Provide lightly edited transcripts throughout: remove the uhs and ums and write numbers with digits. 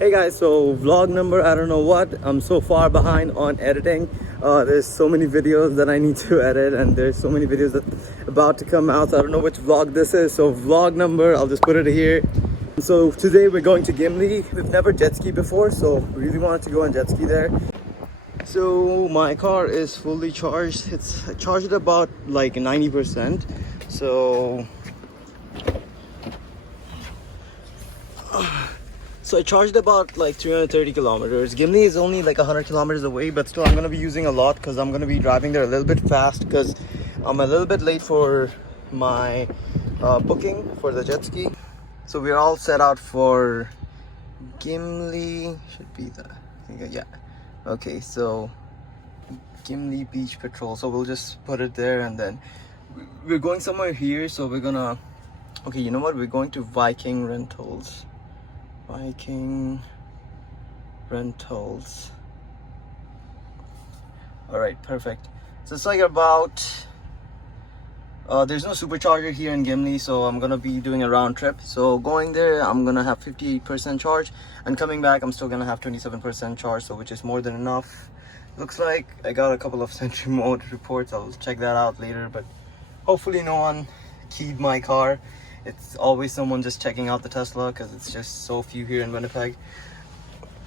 Hey guys, so vlog number, I don't know what, I'm so far behind on editing. There's so many videos that I need to edit, and there's so many videos that about to come out, so I don't know which vlog this is. So vlog number, I'll just put it here. So today we're going to Gimli. We've never jet ski before, so we really wanted to go and jet ski there. So my car is fully charged. It's charged at about like 90%. So I charged about like 330 kilometers. Gimli is only like 100 kilometers away, but still I'm going to be using a lot because I'm going to be driving there a little bit fast because I'm a little bit late for my booking for the jet ski. So we're all set out for Gimli. Should be the, yeah. Okay, so Gimli Beach Patrol. So we'll just put it there, and then we're going somewhere here. So we're gonna, okay, you know what? We're going to Viking Rentals. Viking Rentals. All right, perfect. So it's like about, there's no supercharger here in Gimli, so I'm gonna be doing a round trip. So going there, I'm gonna have 58% charge, and coming back, I'm still gonna have 27% charge, so which is more than enough. Looks like I got a couple of sentry mode reports. I'll check that out later, but hopefully no one keyed my car. It's always someone just checking out the Tesla because it's just so few here in Winnipeg.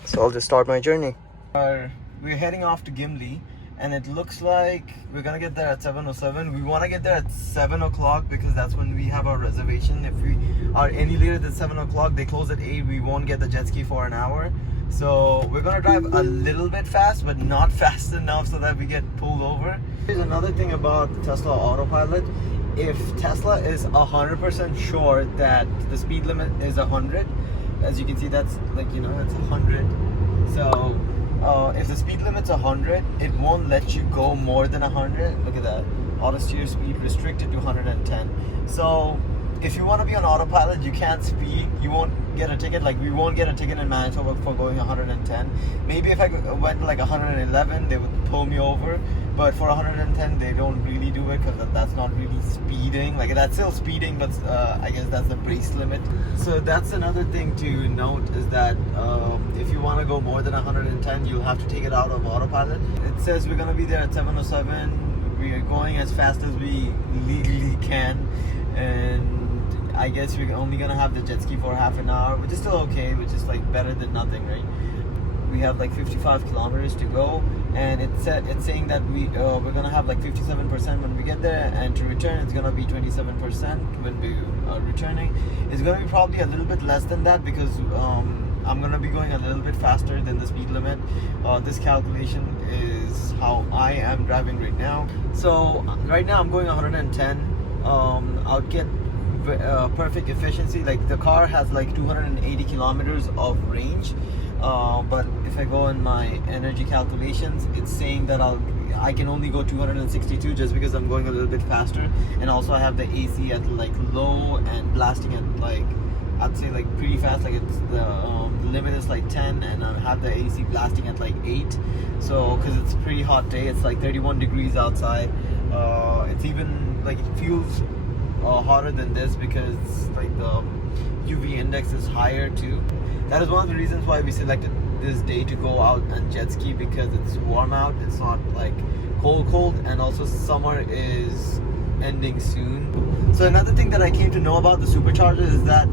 So I'll just start my journey. We're heading off to Gimli, and it looks like we're gonna get there at 7:07. We want to get there at 7 o'clock because that's when we have our reservation. If we are any later than 7 o'clock, they close at 8. We won't get the jet ski for an hour. So we're gonna drive a little bit fast, but not fast enough so that we get pulled over. Here's another thing about the Tesla autopilot. If Tesla is 100% sure that the speed limit is 100, as you can see, that's like, you know, that's 100. So if the speed limit's 100, it won't let you go more than 100. Look at that. Auto steer speed restricted to 110. So if you want to be on autopilot, you can't speed. You won't get a ticket. Like, we won't get a ticket in Manitoba for going 110. Maybe if I went like 111, they would pull me over. But for 110, they don't really do it because that's not really speeding. Like, that's still speeding, but I guess that's the brace limit. So that's another thing to note, is that if you want to go more than 110, you'll have to take it out of autopilot. It says we're going to be there at 7:07. We are going as fast as we legally can. And I guess we're only going to have the jet ski for half an hour, which is still okay, which is like better than nothing, right? We have like 55 kilometers to go, and it's saying that we're gonna have like 57% when we get there, and to return it's gonna be 27% when we are returning. It's gonna be probably a little bit less than that because I'm gonna be going a little bit faster than the speed limit. This calculation is how I am driving right now. So right now I'm going 110. I'll get perfect efficiency. Like, the car has like 280 kilometers of range. But if I go in my energy calculations, it's saying that I can only go 262 just because I'm going a little bit faster, and also I have the AC at like low and blasting at like, I'd say like pretty fast. Like, it's the limit is like 10, and I have the AC blasting at like 8. So because it's a pretty hot day, it's like 31 degrees outside. It's even like, it feels hotter than this because like the UV index is higher too. That is one of the reasons why we selected this day to go out and jet ski, because it's warm out. It's not like cold, and also summer is ending soon. So another thing that I came to know about the supercharger is that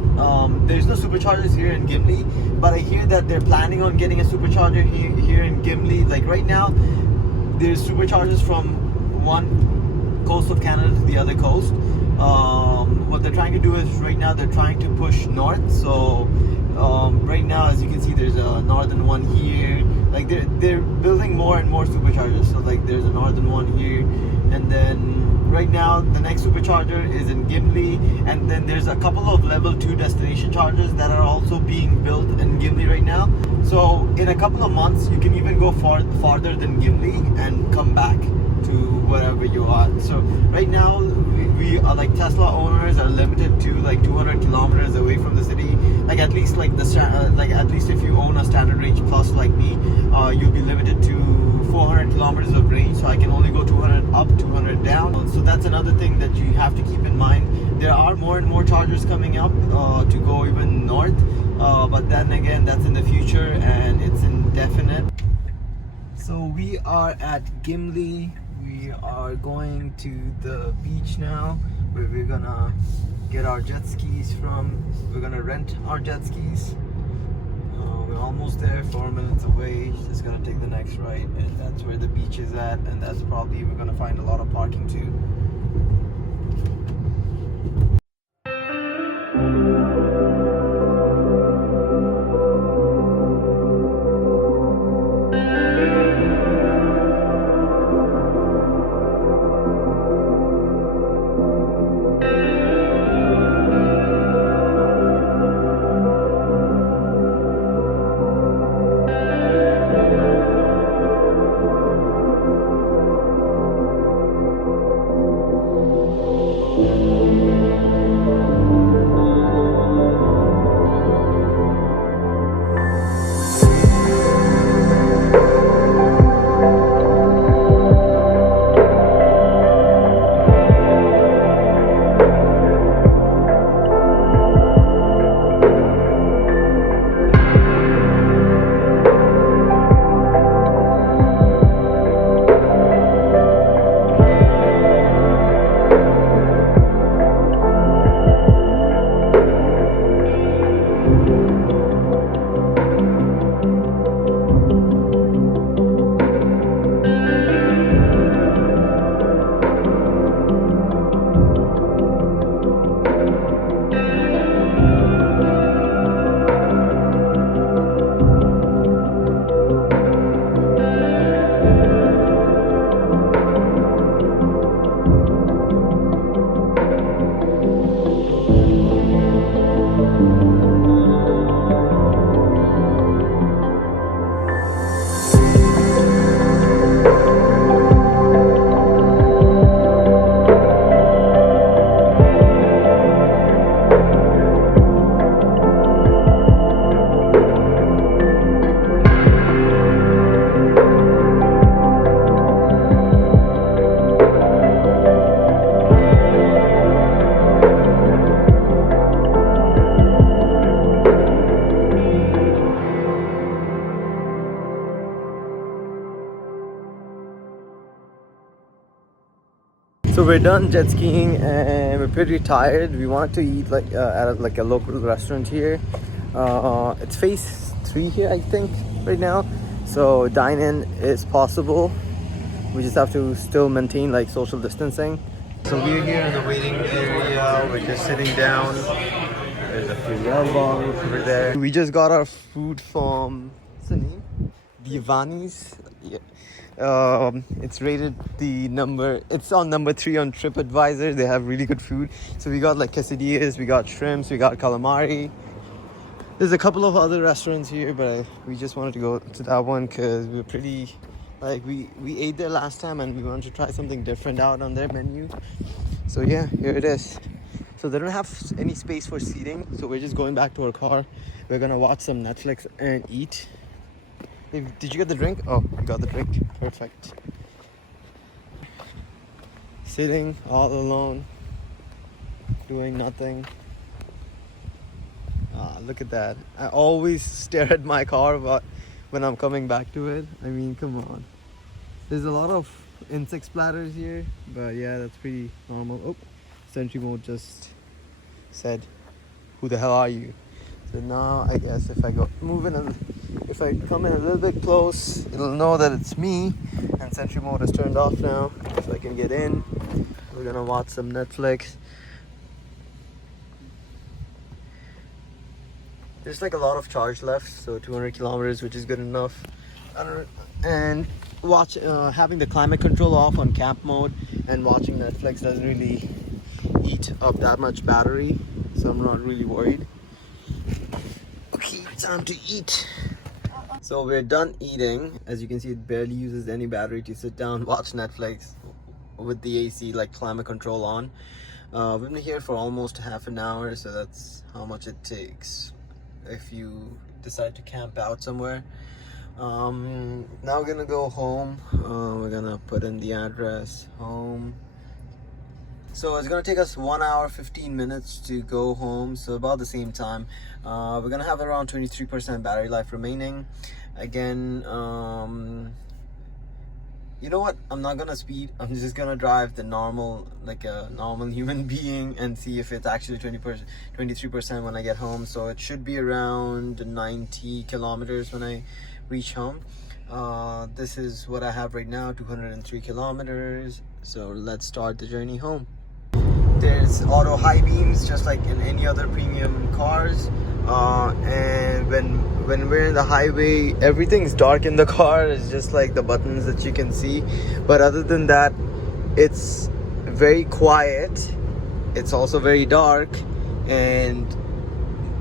there's no superchargers here in Gimli, but I hear that they're planning on getting a supercharger here in Gimli. Like, right now, there's superchargers from one coast of Canada to the other coast. What they're trying to do is, right now they're trying to push north. So right now, as you can see, there's a northern one here. Like, they're building more and more superchargers. So like, there's a northern one here, and then right now the next supercharger is in Gimli, and then there's a couple of level 2 destination chargers that are also being built in Gimli right now. So in a couple of months, you can even go farther than Gimli and come back to wherever you are. So right now, we are like, Tesla owners are limited to like 200 kilometers away from the city. Like, at least like at least if you own a standard range plus like me, you'll be limited to 400 kilometers of range. So I can only go 200 up, 200 down. So that's another thing that you have to keep in mind. There are more and more chargers coming up to go even north, but then again, that's in the future. we are at Gimli. We are going to the beach now, where we're gonna get our jet skis from. We're gonna rent our jet skis. We're almost there, 4 minutes away. Just gonna take the next right, and that's where the beach is at, and that's probably we're gonna find a lot of parking too. So we're done jet skiing and we're pretty tired. We wanted to eat at a local restaurant here. It's phase 3 here, I think, right now. So dine-in is possible. We just have to still maintain like social distancing. So we're here in the waiting area. We're just sitting down. There's a few bottles over there. We just got our food from Divani's. Yeah. It's rated it's on number 3 on TripAdvisor. They have really good food. So we got like quesadillas, we got shrimps, we got calamari. There's a couple of other restaurants here, but we just wanted to go to that one because we're pretty we ate there last time and we wanted to try something different out on their menu. So yeah, here it is. So they don't have any space for seating, so we're just going back to our car. We're gonna watch some Netflix and eat. Did you get the drink? Oh, I got the drink. Perfect. Sitting all alone, doing nothing. Look at that. I always stare at my car when I'm coming back to it. I mean, come on. There's a lot of insect splatters here, but yeah, that's pretty normal. Oh, sentry mode just said, "Who the hell are you?" So now I guess if I if I come in a little bit close, it'll know that it's me. And sentry mode is turned off now, so I can get in. We're gonna watch some Netflix. There's like a lot of charge left, so 200 kilometers, which is good enough. And having the climate control off on camp mode and watching Netflix doesn't really eat up that much battery, so I'm not really worried. Okay, time to eat. So we're done eating. As you can see, it barely uses any battery to sit down, watch Netflix with the AC, like climate control on. We've been here for almost half an hour, so that's how much it takes if you decide to camp out somewhere. Now we're gonna go home. We're gonna put in the address, home. So it's gonna take us 1 hour 15 minutes to go home, so about the same time. We're gonna have around 23% battery life remaining. Again, you know what, I'm not gonna speed. I'm just gonna drive the normal, like a normal human being, and see if it's actually 20%, 23% when I get home. So it should be around 90 kilometers when I reach home. This is what I have right now, 203 kilometers. So let's start the journey home. There's auto high beams just like in any other premium cars, and when we're in the highway, everything's dark in the car. It's just like the buttons that you can see, but other than that, it's very quiet. It's also very dark, and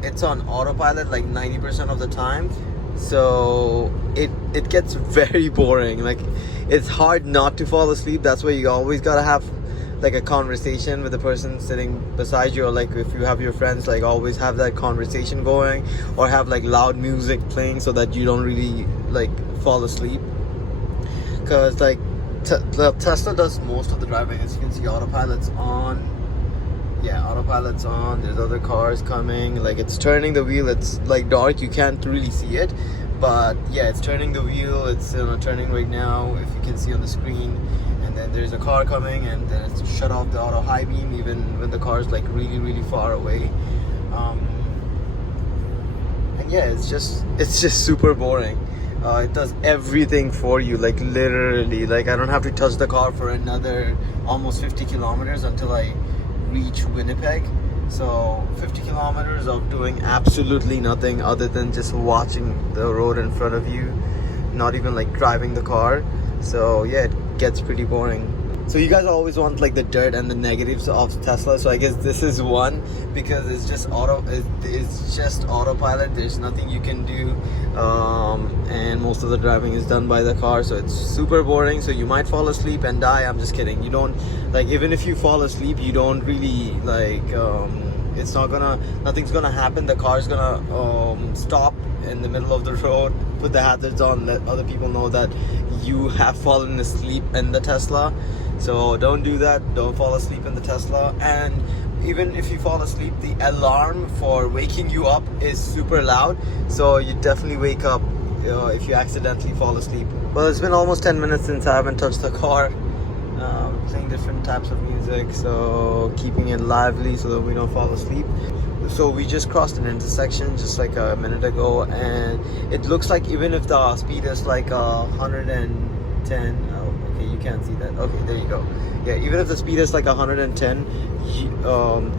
it's on autopilot like 90% of the time. So it gets very boring. Like, it's hard not to fall asleep. That's why you always gotta have like a conversation with the person sitting beside you, or like if you have your friends, like always have that conversation going, or have like loud music playing so that you don't really like fall asleep. Because like the Tesla does most of the driving. As you can see, autopilot's on. Yeah, autopilot's on. There's other cars coming. Like, it's turning the wheel. It's like dark, you can't really see it, but yeah, it's turning the wheel. It's turning right now, if you can see on the screen. And then there's a car coming, and then it's shut off the auto high beam even when the car is like really far away. And yeah, it's just super boring. It does everything for you, like literally. Like, I don't have to touch the car for another almost 50 kilometers until I reach Winnipeg. So 50 kilometers of doing absolutely nothing other than just watching the road in front of you, not even like driving the car. So yeah, it gets pretty boring. So you guys always want like the dirt and the negatives of Tesla, so I guess this is one, because it's just autopilot. There's nothing you can do, and most of the driving is done by the car, so it's super boring. So you might fall asleep and die. I'm just kidding. You don't, like, even if you fall asleep, you don't really like, it's not gonna, nothing's gonna happen. The car's gonna stop in the middle of the road, put the hazards on, let other people know that you have fallen asleep in the Tesla. So don't do that. Don't fall asleep in the Tesla. And even if you fall asleep, the alarm for waking you up is super loud, so you definitely wake up if you accidentally fall asleep. Well, it's been almost 10 minutes since I haven't touched the car. Playing different types of music, so keeping it lively so that we don't fall asleep. So we just crossed an intersection just like a minute ago, and it looks like even if the speed is like 110, oh, okay, you can't see that. Okay, there you go. Yeah, even if the speed is like 110,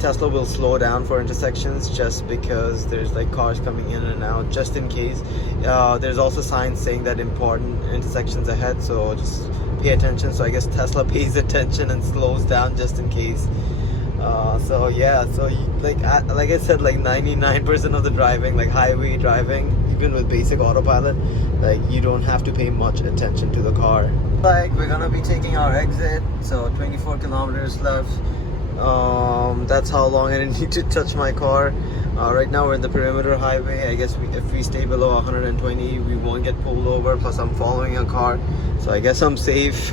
Tesla will slow down for intersections, just because there's like cars coming in and out, just in case. There's also signs saying that important intersections ahead, so just pay attention. So I guess Tesla pays attention and slows down just in case. So yeah, so like I said, like 99% of the driving, like highway driving, even with basic autopilot, like you don't have to pay much attention to the car. Like, we're gonna be taking our exit, so 24 kilometers left. That's how long I didn't need to touch my car. Right now we're in the perimeter highway. I guess if we stay below 120, we won't get pulled over. Plus I'm following a car, so I guess I'm safe.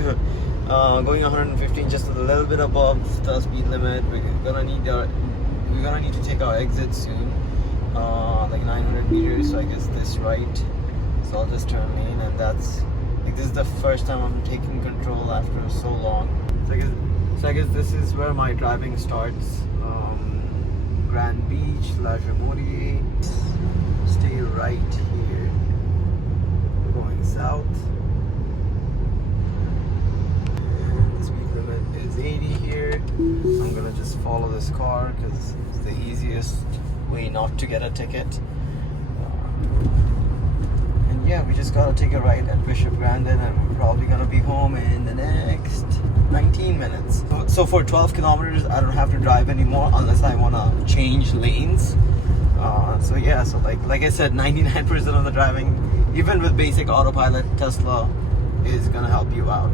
Going 115, just a little bit above the speed limit. We're gonna need to take our exit soon, like 900 meters. So I guess this right. So I'll just turn lane, and that's like, this is the first time I'm taking control after so long. So I guess this is where my driving starts. Grand Beach, La Jamourie. Stay right here. Going south. The speed limit is 80 here. I'm gonna just follow this car because it's the easiest way not to get a ticket. And yeah, we just gotta take a right at Bishop Grandin, and we're probably gonna be home in the next 19 minutes. So for 12 kilometers, I don't have to drive anymore unless I wanna change lanes. So yeah, so like I said, 99% of the driving, even with basic autopilot, Tesla is gonna help you out.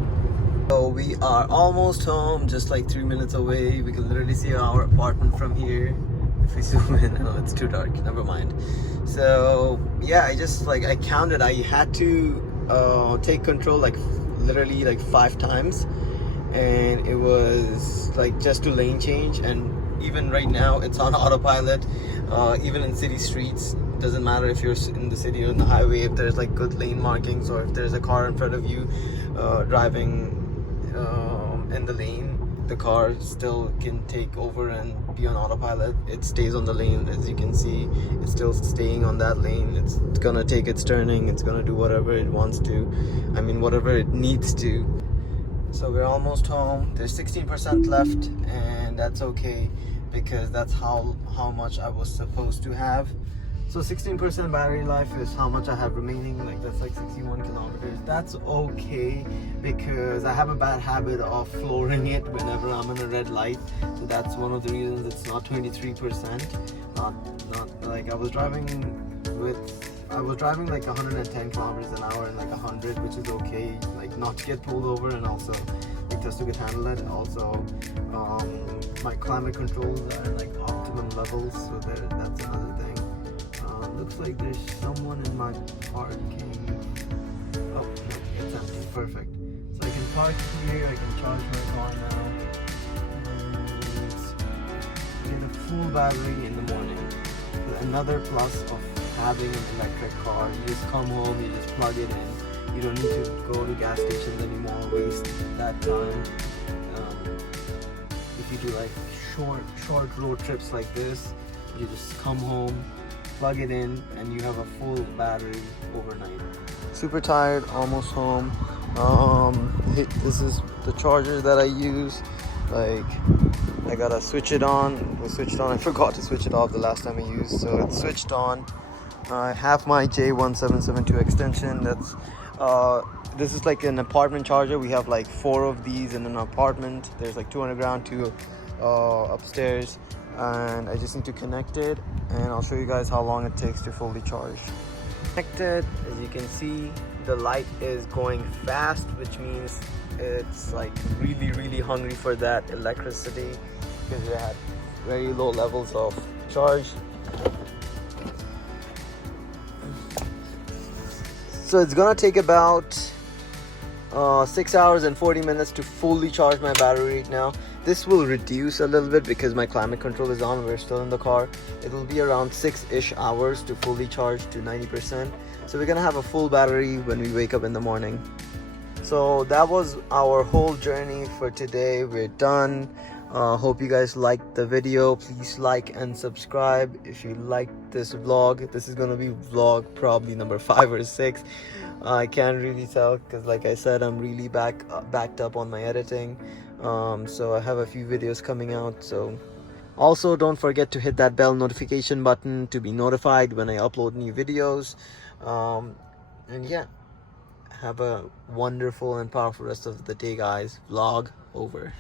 So we are almost home, just like 3 minutes away. We can literally see our apartment from here. If we zoom in, no, it's too dark, never mind. So yeah, I counted, I had to take control like literally like 5 times, and it was like just to lane change. And even right now it's on autopilot. Even in city streets, doesn't matter if you're in the city or in the highway, if there's like good lane markings, or if there's a car in front of you driving in the lane, the car still can take over and be on autopilot. It stays on the lane. As you can see, it's still staying on that lane. It's gonna take its turning, it's gonna do whatever it wants to, I mean whatever it needs to. So we're almost home. There's 16% left, and that's okay because that's how much I was supposed to have. So 16% battery life is how much I have remaining. Like that's like 61 kilometers. That's okay because I have a bad habit of flooring it whenever I'm in a red light. So that's one of the reasons it's not 23%. Not like I was driving like 110 kilometers an hour and like 100, which is okay. Like not to get pulled over, and also like Testo could handle it. Also, my climate controls are in like optimum levels, so that's another thing. Looks like there's someone in my parking. Oh, no, it's empty. Perfect. So I can park here, I can charge my car now. And get a full battery in the morning. Another plus of having an electric car, you just come home, you just plug it in. You don't need to go to gas stations anymore, waste that time. If you do like short road trips like this, you just come home, plug it in, and you have a full battery overnight. Super tired, almost home. This is the charger that I use. Like I gotta switch it on. It was switched on. I forgot to switch it off the last time I used, so it's switched on. I have my J1772 extension. That's this is like an apartment charger. We have like 4 of these in an apartment. There's like 2 underground, 2 upstairs, and I just need to connect it, and I'll show you guys how long it takes to fully charge. Connected, as you can see, the light is going fast, which means it's like really hungry for that electricity because we had very low levels of charge. So it's gonna take about 6 hours and 40 minutes to fully charge my battery right now. This will reduce a little bit because my climate control is on. We're still in the car. It will be around 6-ish hours to fully charge to 90%. So we're gonna have a full battery when we wake up in the morning. So that was our whole journey for today. We're done. Hope you guys liked the video. Please like and subscribe if you liked this vlog. This is gonna be vlog probably number 5 or 6. I can't really tell because like I said, I'm really backed up on my editing. So I have a few videos coming out. So also don't forget to hit that bell notification button to be notified when I upload new videos. And yeah, have a wonderful and powerful rest of the day, guys. Vlog over.